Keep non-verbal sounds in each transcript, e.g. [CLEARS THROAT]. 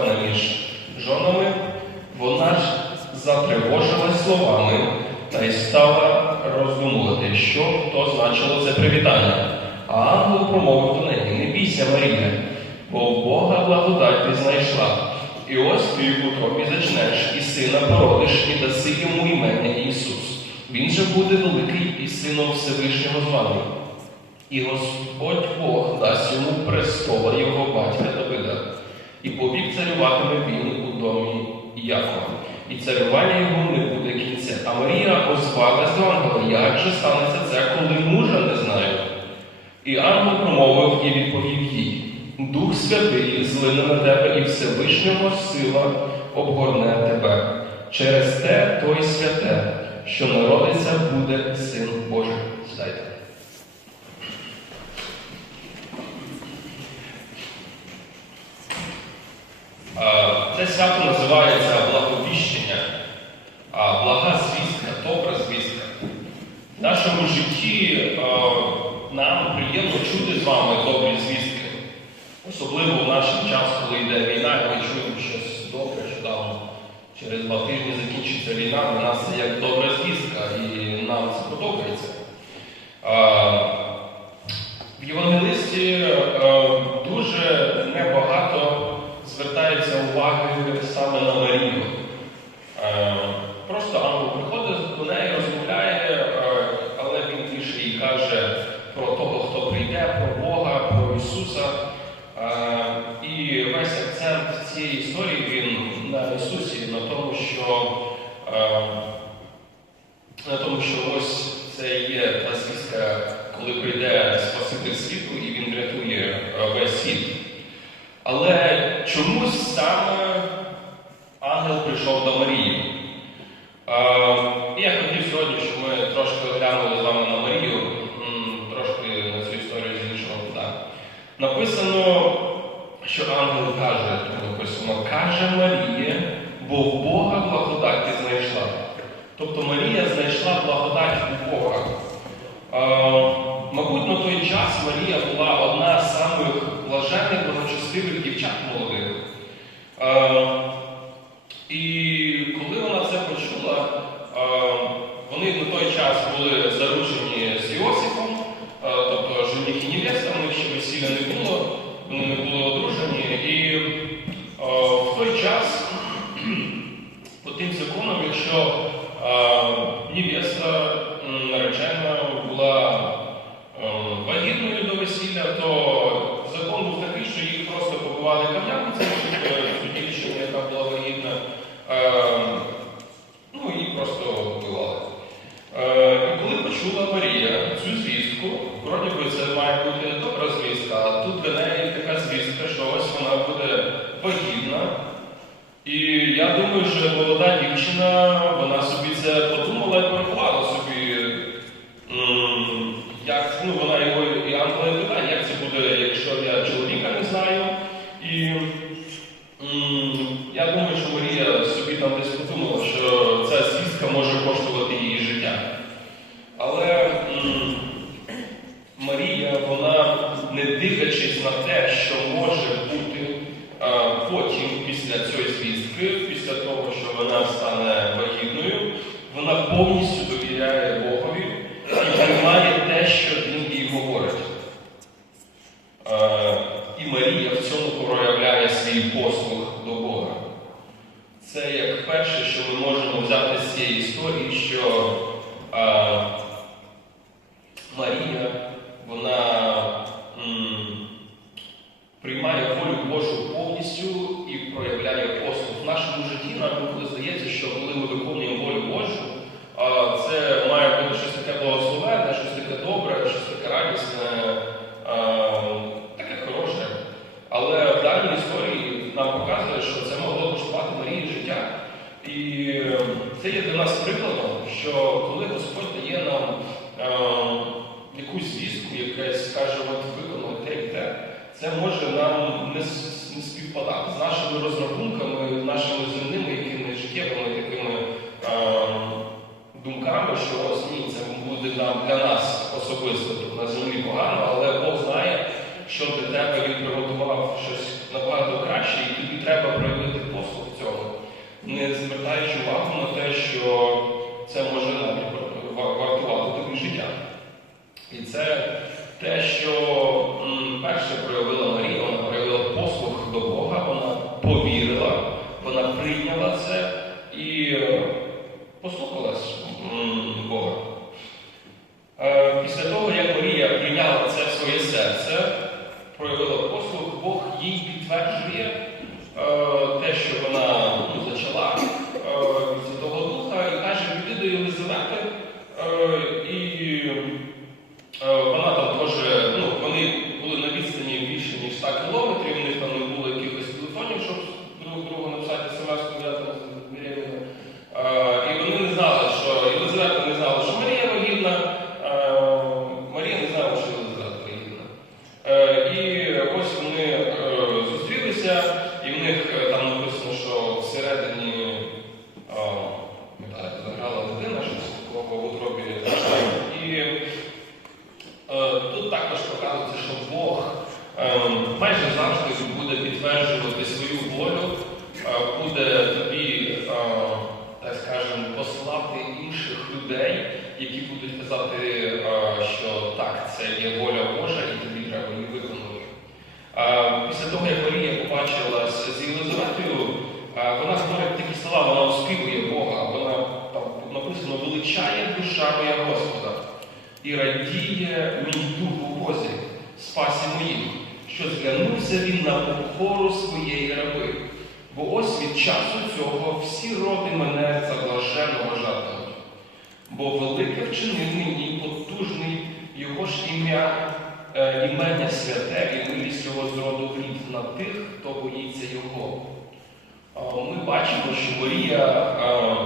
благословена між жонами. Вона ж затривожилась словами та й стала роздумувати, що то значило це привітання. А ангел промовив до неї: Не бійся, Марія, бо Бога благодать ти знайшла. І ось ти в утробі зачнеш, і сина породиш, і даси йому імення Ісус. Він же буде великий і сином Всевишнього званий. І Господь Бог дасть йому престола його батька Давида, і повік царюватиме він у домі Якова. І царювання його не буде кінця. А Марія озвалась до ангела, як же станеться це, коли мужа не знаю? І ангел промовив і відповів їй: Дух Святий злине на тебе, і Всевишнього сила обгорне тебе. Через те той святе, що народиться, буде син Божий. Сідайте. Е, Це свято називається благовіщення, блага звістка, добра звістка. В нашому житті нам приємно чути з вами добрі звістки. Особливо в наш час, коли йде війна, ми чуємо щось добре, що там через два тижні закінчиться війна, для нас це як добра звістка, і нам це подобається. Е, В Євангелисті е, дуже небагато звертається саме на Марію. Е, Просто ангел приходить до неї, розмовляє, е, але він більше їй каже про того, хто прийде, про Бога, про Ісуса. Е, І весь акцент цієї історії він на Ісусі, на тому, що, на тому, що ось це є та звістка, коли прийде Спаситель світу і він врятує е, весь світ. Але чомусь саме ангел прийшов до Марії. Я хотів сьогодні, щоб ми трошки оглянули з вами на Марію, трошки на цю історію з іншого кута. Написано, що ангел каже, написано, каже Марія, бо в Бога благодать ти знайшла. Тобто Марія знайшла благодать у Бога. Мабуть, на той час Марія була одна з самих блаженних, благочестивих дівчат молодих. Е, І коли вона це почула, е, вони на той час були заручені з Іосифом, е, тобто жених і невеста, в них ще весілля не було, вони не були одружені. І в той час, [CLEARS THROAT] по тим законам, якщо е, невеста наречена була е, вагітною до весілля, то закон був такий, що їх просто побивали кам'яницями, цю дівчину, яка була вагітна, е, ну і просто вбивали. Е, І коли почула Марія цю звістку, вроді би це має бути добра звістка, а тут для неї така звістка, що ось вона буде вагітна. І я думаю, що молода дівчина, вона собі це подумала і порахувала собі, м, як ну, вона його і ангела питає, як це буде, якщо я чоловіка не знаю. І м, я думаю, що Марія собі там десь подумала, що ця звістка може коштувати її життя. Але м, Марія, вона, не дивлячись на те, що може бути е, потім після цієї звістки, після того, що вона стане вагітною, вона повністю довіряє Богові і приймає те, що він їй говорить. Е, І Марія в цьому проявляє свій послуг до Бога. Це як перше, що ми можемо взяти з цієї історії, що е, Марія, вона м, приймає волю Божу повністю і проявляє послуг. В нашому житті нам інколи здається, що коли ми виконуємо волю Божу, а, це має бути щось таке благословенне, щось таке добре, щось таке радісне, а, таке хороше. Але в даній історії нам показує, що це могло коштувати Марії життя. І е, це є для нас прикладом, що коли Господь дає нам е, якусь звістку, якась каже, от виконує те і те, це може нам не, співпадати з нашими розрахунками, нашими земними якими життєвими такими е, думками, що ні, це буде нам для нас особисто тут на землі погано, але Бог знає, що для тебе він приготував щось набагато краще, і тобі треба проявити послуг в цьому, не звертаючи увагу на те, що це може навіть вартувати тобі життя. І це те, що м, перше проявила Марія, вона проявила послуг до Бога, вона повірила, вона прийняла це і е, послухалась Бога. Е, Після того, як Марія прийняла це в своє серце, проявила послуг, Бог їй підтверджує е, те, що вона ну, зачала е, від Святого Духа, і каже, піди до Єлизавети, е, і е, вона там теж, ну, вони були на відстані більше, ніж 100 кілометрів, у них там не було якихось телефонів, щоб друг другу написати смс, коли там беременна. Е, І вони не знали, що Єлизавета не знала, що Марія вагітна, е, Марія не знала, що Єлизавета вагітна. Е, І ось вони е, зустрілися, і в них е, там написано, що всередині е, не знаю, заграла дитина, щось такого в утробі. І е, тут також показується, що Бог е, майже завжди буде підтверджувати свою волю, е, буде тобі, е, так скажемо, посилати інших людей, які будуть казати, е, що так, це є воля Божа, і тобі треба її виконувати. Після того, як Марія побачилась з Єлизаветою, вона говорить такі слова, вона оспівує Бога, вона там написано величає душа моя Господа і радіє мій дух у Бозі, спасі моїм, що зглянувся він на покору своєї раби. Бо ось від часу цього всі роди мене за блаженно. Бо велике вчинив мені потужний його ж ім'я, е, імення святе і милість його зроду гріх на тих, хто боїться його. А, Ми бачимо, що Марія а,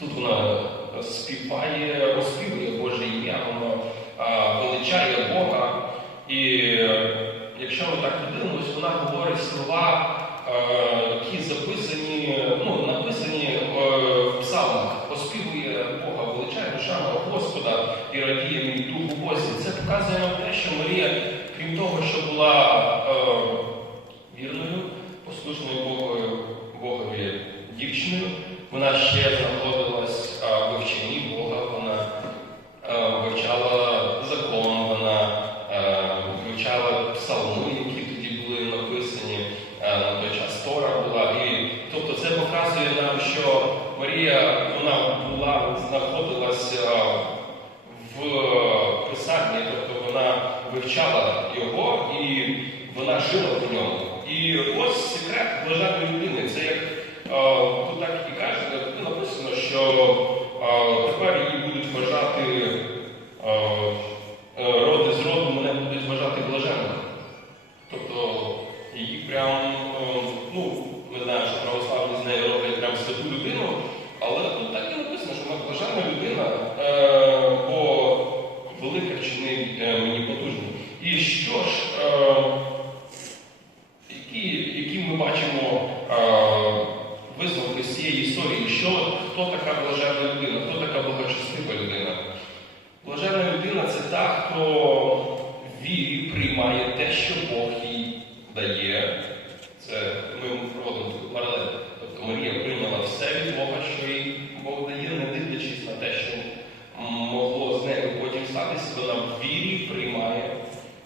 тут вона співає, оспівує Боже ім'я, вона а, величає Бога. І е, якщо ми так подивимось, вона говорить слова, е, які записані, ну, написані е, в псалмах, оспівує Бога, величає душа мого Господа і дух у Бозі. Це показує нам те, що Марія, крім того, що була е, вірною, послушною Богові, Богові дівчиною, вона ще знаходилась е, в вивчала його і вона жила в ньому. І ось секрет блаженної людини. Це як е, тут так і каже, написано, що е, тепер її будуть вважати е, роди з роду мене будуть вважати блаженною. Тобто її прям, ну, не знаю, що православні з нею роблять прям святу людину, але тут так і написано, що вона блаженна людина, бо велике вчинив е, мені потужний. І що ж, е, які, які ми бачимо е, висновки з цієї історії, що, хто така блаженна людина, хто така благочестива людина? Блаженна людина це та, хто вірі приймає те, що Бог їй дає. Це ми проводимо паралель. Тобто Марія прийняла все від Бога, що їй Бог дає, не дивлячись на те, що могло з нею потім статися, вона в вірі приймає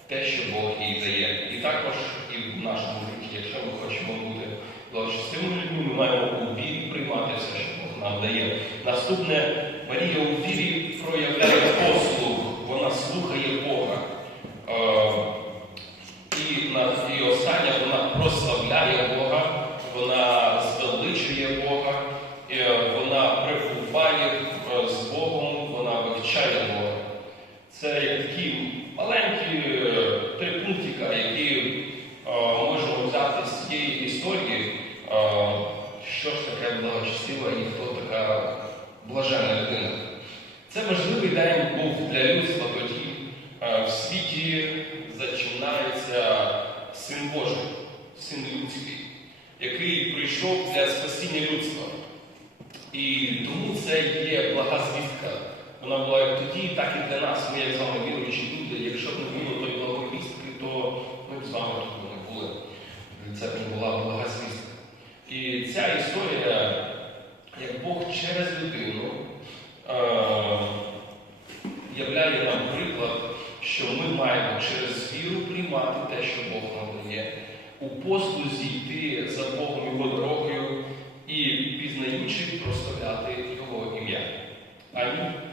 те, що Бог їй дає. І також і в нашому житті, якщо ми хочемо бути благочестивими людьми, ми маємо у вірі приймати все, що Бог нам дає. Наступне, Марія у вірі проявляє послуг, вона слухає Бога. Е, і, на, і останнє вона прославляє Бога, вона звеличує Бога, е, вона перебуває е, з Богом, вона вивчає Бога. Це такі маленькі три пунктика, які можемо взяти з цієї історії, що ж таке благочестива і хто така блаженна людина. Це важливий день був для людства тоді. Е, В світі зачинається Син Божий, Син людський, який прийшов для спасіння людства. І тому це є блага звістка Вона була як тоді, так і для нас. Ми, як з вами віруючі люди, якщо б не було тої благовістки, то ми б з вами тут не були. Це б була блага звістка. І ця історія, маємо через віру приймати те, що Бог нам дає, у посту зійти за Богом його дорогою і пізнаючи прославляти Його ім'я. Амінь.